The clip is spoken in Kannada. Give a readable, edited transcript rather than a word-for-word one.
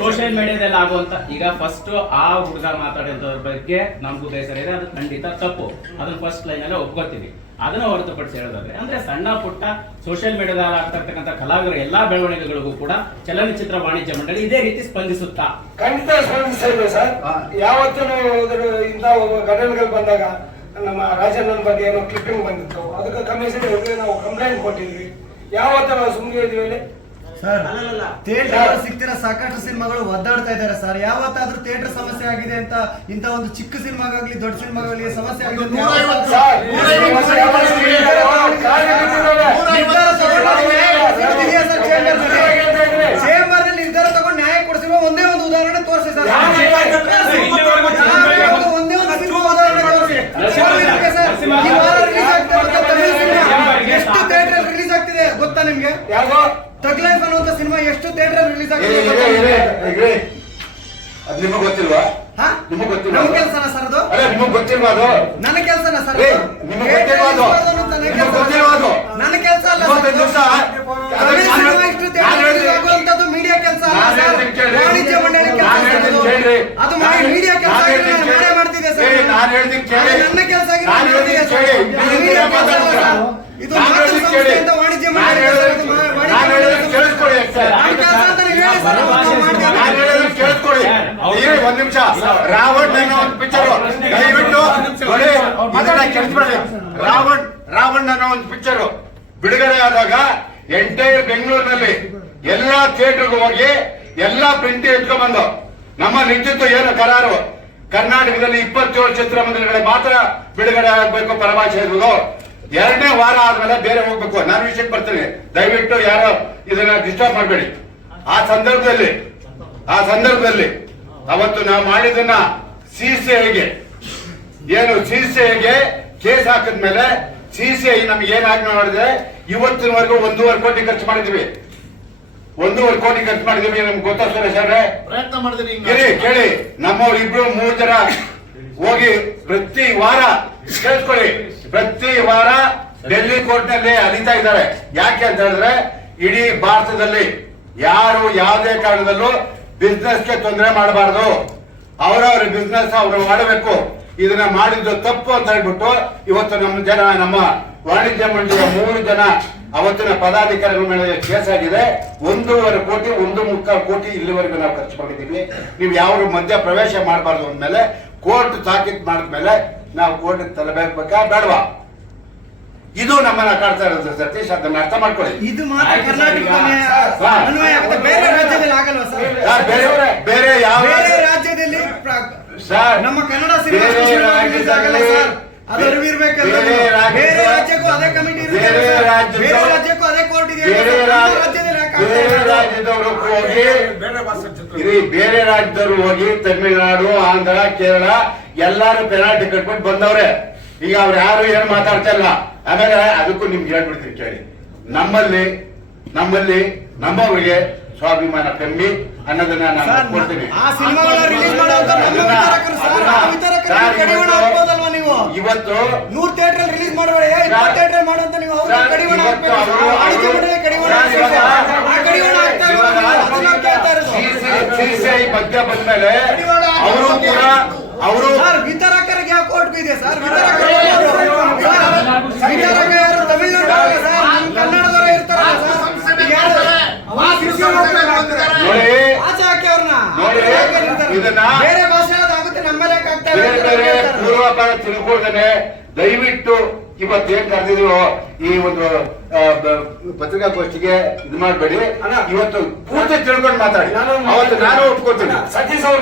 ಸೋಷಿಯಲ್ ಮೀಡಿಯಾದಲ್ಲಿ ಆಗುವಂತ ಈಗ ಫಸ್ಟ್ ಆ ಹುಡುಗ ಮಾತಾಡಿರೋದ್ರ ಬಗ್ಗೆ ನಮ್ಗೂ ಬೇಸರ ಇದೆ, ಅದು ಖಂಡಿತ ತಪ್ಪು. ಅದನ್ನ ಫಸ್ಟ್ ಲೈನ್ ಅಲ್ಲೇ ಒಪ್ಕೋತೀವಿ. ಅದನ್ನ ಹೊರತುಪಡಿಸಿ ಹೇಳೋದಾದ್ರೆ ಅಂದ್ರೆ ಸಣ್ಣ ಪುಟ್ಟ ಸೋಷಿಯಲ್ ಮೀಡಿಯಾದಲ್ಲಿ ಆಗ್ತಾ ಇರ್ತಕ್ಕಂಥ ಕಲಾವಿದರ ಎಲ್ಲಾ ಬೆಳವಣಿಗೆಗಳಿಗೂ ಕೂಡ ಚಲನಚಿತ್ರ ವಾಣಿಜ್ಯ ಮಂಡಳಿ ಇದೇ ರೀತಿ ಸ್ಪಂದಿಸುತ್ತಾ? ಖಂಡಿತ ಸ್ಪಂದಿಸಿದೆ ಸರ್. ಯಾವತ್ತೂ ಇಂಥ ಘಟನೆಗಳು ಬಂದಾಗ ನಮ್ಮ ರಾಜಣ್ಣನ ಬಗ್ಗೆ ಏನೋ ಕ್ಲಿಪ್ಪಿಂಗ್ ಬಂದಿತ್ತು, ಅದಕ್ಕೆ ಕಮಿಷನ್ ನಾವು ಕಂಪ್ಲೇಂಟ್ ಕೊಟ್ಟಿದ್ವಿ. ಯಾವತ್ತೂ ನಾವು ಸುಮ್ಮನೆ ಇದೀವಿ ಸರ್. ಥಿಯೇಟರ್ ಸಿಗ್ತಿರೋ ಸಾಕಷ್ಟು ಸಿನಿಮಾಗಳು ಒದ್ದಾಡ್ತಾ ಇದ್ದಾರೆ ಸರ್. ಯಾವತ್ತಾದ್ರೂ ಥಿಯೇಟರ್ ಸಮಸ್ಯೆ ಆಗಿದೆ ಅಂತ ಇಂತ ಒಂದು ಚಿಕ್ಕ ಸಿನಿಮಾಗಾಗ್ಲಿ ದೊಡ್ಡ ಸಿನಿಮಾಗಾಗ್ಲಿ ಸಮಸ್ಯೆ ಆಗಿದೆ ಚೇಂಬರ್ ನಲ್ಲಿ ನಿರ್ಧಾರ ತಗೊಂಡು ನ್ಯಾಯ ಕೊಡಿಸಿರುವ ಒಂದೇ ಒಂದು ಉದಾಹರಣೆ ತೋರಿಸಿ ಸರ್. ಒಂದೇ ಒಂದು ಸಿನಿಮಾ ಉದಾಹರಣೆ ತೋರಿಸಿ. ಎಷ್ಟು ಥಿಯೇಟರ್ ರಿಲೀಸ್ ಆಗ್ತಿದೆ ಗೊತ್ತಾ ನಿಮ್ಗೆ? ತಗ್ ಲೈಫ್ ಅನ್ನುವಂತ ಸಿನಿಮಾ ಎಷ್ಟು ಥಿಯೇಟರ್ ರಿಲೀಸ್ ಆಗಿದೆ ಅದು ನಿಮಗೆ ಗೊತ್ತಿಲ್ವಾ? ನಿಮಗೆ ಗೊತ್ತಿಲ್ಲ? ನಮ್ಮ ಕೆಲಸನ ಸರ್ ಅದು? ಅಲ್ಲ ನಿಮಗೆ ಗೊತ್ತಿಲ್ವಾ ಅದು? ನನ್ನ ಕೆಲಸನ ಸರ್? ನಿಮಗೆ ಗೊತ್ತಿಲ್ವಾ ಅದು? ನಿಮಗೆ ಗೊತ್ತಿಲ್ವಾ ಅದು? ನನ್ನ ಕೆಲಸ ಅಲ್ಲ ಆಗುವಂತದ್ದು ಮೀಡಿಯಾ ಕೆಲಸ ವಾಣಿಜ್ಯ ಮಂಡಳಿ ಕೆಲಸ. ಅದು ಮೀಡಿಯಾ ಕೆಲಸ ನಾನೇ ಮಾಡ್ತಿದ್ದೆ ಸರ್. ನನ್ನ ಕೆಲಸ ಇದು ವಾಣಿಜ್ಯ ಮಂಡಳಿ ಒಂದ್ ನಿಮಿಷ. ರಾವಣ್ ಅನ್ನೋ ಒಂದು ಪಿಕ್ಚರ್ ದಯವಿಟ್ಟು ರಾವಣ್ ಅನ್ನೋ ಒಂದು ಪಿಕ್ಚರ್ ಬಿಡುಗಡೆ ಆದಾಗ ಎಂಟೈರ್ ಬೆಂಗಳೂರಿನಲ್ಲಿ ಎಲ್ಲಾ ಥಿಯೇಟರ್ಗೂ ಹೋಗಿ ಎಲ್ಲಾ ಪ್ರಿಂಟ್ ಇಟ್ಕೊಂಡ್ ಬಂದು ನಮ್ಮ ನಿಂತಿತ್ತು ಏನು ಕರಾರು ಕರ್ನಾಟಕದಲ್ಲಿ 27 ಚಿತ್ರಮಂದಿರಗಳಿಗೆ ಮಾತ್ರ ಬಿಡುಗಡೆ ಆಗ್ಬೇಕು ಪರಭಾಷೆ ಇರುವುದು. 2ನೇ ವಾರ ಆದ್ಮೇಲೆ ಬೇರೆ ಹೋಗ್ಬೇಕು. ನಾನು ವಿಷಯಕ್ಕೆ ಬರ್ತೀನಿ, ದಯವಿಟ್ಟು ಯಾರು ಇದನ್ನ ಡಿಸ್ಟರ್ಬ್ ಮಾಡಬೇಡಿ. ಆ ಸಂದರ್ಭದಲ್ಲಿ ಅವತ್ತು ನಾವು ಮಾಡಿದನ್ನ ಸಿಸಿಐಗೆ ಕೇಸ್ ಹಾಕಿದ್ಮೇಲೆ ಸಿಸಿಐ ನಮ್ಗೆ ಏನ್ ಆಜ್ಞೆ ಮಾಡಿದ್ರೆ ಇವತ್ತಿನವರೆಗೂ 1.5 ಕೋಟಿ ಖರ್ಚು ಮಾಡಿದ್ವಿ. 1.5 ಕೋಟಿ ಖರ್ಚು ಮಾಡಿದ್ವಿ. ನಮ್ಗೆ ಗೊತ್ತಾ ಸುರೇಶ್ ಅವ್ರೆ? ಪ್ರಯತ್ನ ಮಾಡಿದ್ರಿ. ಕೇಳಿ ನಮ್ಮವ್ರು 2-3 ಜನ ಹೋಗಿ ಪ್ರತಿ ವಾರ ಕೇಳಿಸ್ಕೊಳ್ಳಿ, ಪ್ರತಿ ವಾರ ಡೆಲ್ಲಿ ಕೋರ್ಟ್ ನಲ್ಲಿ ಅಲಿತಾ ಇದ್ದಾರೆ. ಯಾಕೆ ಅಂತ ಹೇಳಿದ್ರೆ ಇಡೀ ಭಾರತದಲ್ಲಿ ಯಾರು ಯಾವುದೇ ಕಾರಣದಲ್ಲೂ ಬಿಸ್ನೆಸ್ಗೆ ತೊಂದರೆ ಮಾಡಬಾರದು, ಅವರವರ ಬಿಸ್ನೆಸ್ ಅವರು ಮಾಡಬೇಕು. ಇದನ್ನ ಮಾಡಿದ್ದು ತಪ್ಪು ಅಂತ ಹೇಳ್ಬಿಟ್ಟು ಇವತ್ತು ನಮ್ಮ ವಾಣಿಜ್ಯ ಮಂಡಳಿಯ 3 ಜನ ಅವತ್ತಿನ ಪದಾಧಿಕಾರಿಗಳ ಮೇಲೆ ಕೇಸ್ ಆಗಿದೆ. 1.5 ಕೋಟಿ 1.25 ಕೋಟಿ ಇಲ್ಲಿವರೆಗೂ ನಾವು ಖರ್ಚು ಮಾಡಿದ್ದೀವಿ. ನೀವು ಯಾವ ಮಧ್ಯ ಪ್ರವೇಶ ಮಾಡಬಾರ್ದು ಅಂದ್ಮೇಲೆ ಕೋರ್ಟ್ ತಾಕೀತು ಮಾಡಿದ್ಮೇಲೆ ನಾವು ಕೋರ್ಟ್ ತರಬೇಕಾ ಬೇಡವಾ? ಇದು ನಮ್ಮನ್ನ ಕಾಡ್ತಾ ಇರೋದು ಸತೀಶ್, ಅದನ್ನ ಅರ್ಥ ಮಾಡ್ಕೊಳ್ಳಿ. ಇದು ಮಾತ್ರ ಕರ್ನಾಟಕ ಬೇರೆ ರಾಜ್ಯದಲ್ಲಿ ಆಗಲ್ವಾ ಸರ್? ಬೇರೆ ಯಾವ ರಾಜ್ಯದಲ್ಲಿ ಸರ್ ನಮ್ಮ ಕನ್ನಡ ಸಿನಿಮಾ ಆಗಲ್ಲ ಸರ್. ಅದು ಅರಿವಿರ್ಬೇಕಲ್ಲ. ಬೇರೆ ರಾಜ್ಯಕ್ಕೂ ಅದೇ ಕಮಿಟಿ ಇರುತ್ತೆ, ಬೇರೆ ರಾಜ್ಯಕ್ಕೂ ಅದೇ ಕೋರ್ಟ್ ಇದೆ. ಬೇರೆ ರಾಜ್ಯದವರು ಹೋಗಿ ತಮಿಳುನಾಡು, ಆಂಧ್ರ, ಕೇರಳ ಎಲ್ಲಾರು ಪೆನಾಲ್ಟಿ ಕಟ್ಬಿಟ್ಟು ಬಂದವ್ರೆ. ಈಗ ಅವ್ರು ಯಾರು ಏನು ಮಾತಾಡ್ತಾ ಇಲ್ಲ. ಆಮೇಲೆ ಅದಕ್ಕೂ ನಿಮ್ಗೆ ಹೇಳ್ಬಿಡ್ತೀವಿ ಕೇಳಿ, ನಮ್ಮಲ್ಲಿ ನಮ್ಮವರಿಗೆ ಸ್ವಾಭಿಮಾನ ಕಮ್ಮಿ ಅನ್ನೋದನ್ನ ನಾನು ಕೊಡ್ತೀನಿ. ಇವತ್ತು 100 ಥಿಯೇಟರ್ ರಿಲೀಸ್ ಮಾಡಬೇಡಿ, 20 ಥಿಯೇಟರ್ ಮಾಡುವಂತ ನೀವು ಸಿಸಿಐ ಬಗ್ಗೆ ಬಂದ್ಮೇಲೆ ಅವರು ಕೂಡ ಅವರು ವಿತರಕರಿಗೆ ಯಾವ ಕೋರ್ಟ್ ಇದೆ ಸರ್? ವಿತರಕ ಯಾರು ತಮಿಳುನಾಡು ಕನ್ನಡದವರೇ ಇರ್ತಾರೆ ಬೇರೆ ಭಾಷೆ ಆಗುತ್ತೆ, ನಮ್ಮಲ್ಲೇ ಪೂರ್ವಪರ ತಿಳ್ಕೊಳ್ದೇನೆ ದಯವಿಟ್ಟು ಇವತ್ತೇನ್ ಕರೆದಿದೀವೋ ಈ ಒಂದು ಪತ್ರಿಕಾಗೋಷ್ಠಿಗೆ ಇದು ಮಾಡಬೇಡಿ. ಇವತ್ತು ಪೂರ್ತಿ ತಿಳ್ಕೊಂಡು ಮಾತಾಡಿ. ಅವತ್ತು ನಾನು ಒಪ್ಕೋತೀನಿ. ಸತೀಶ್ ಅವ್ರು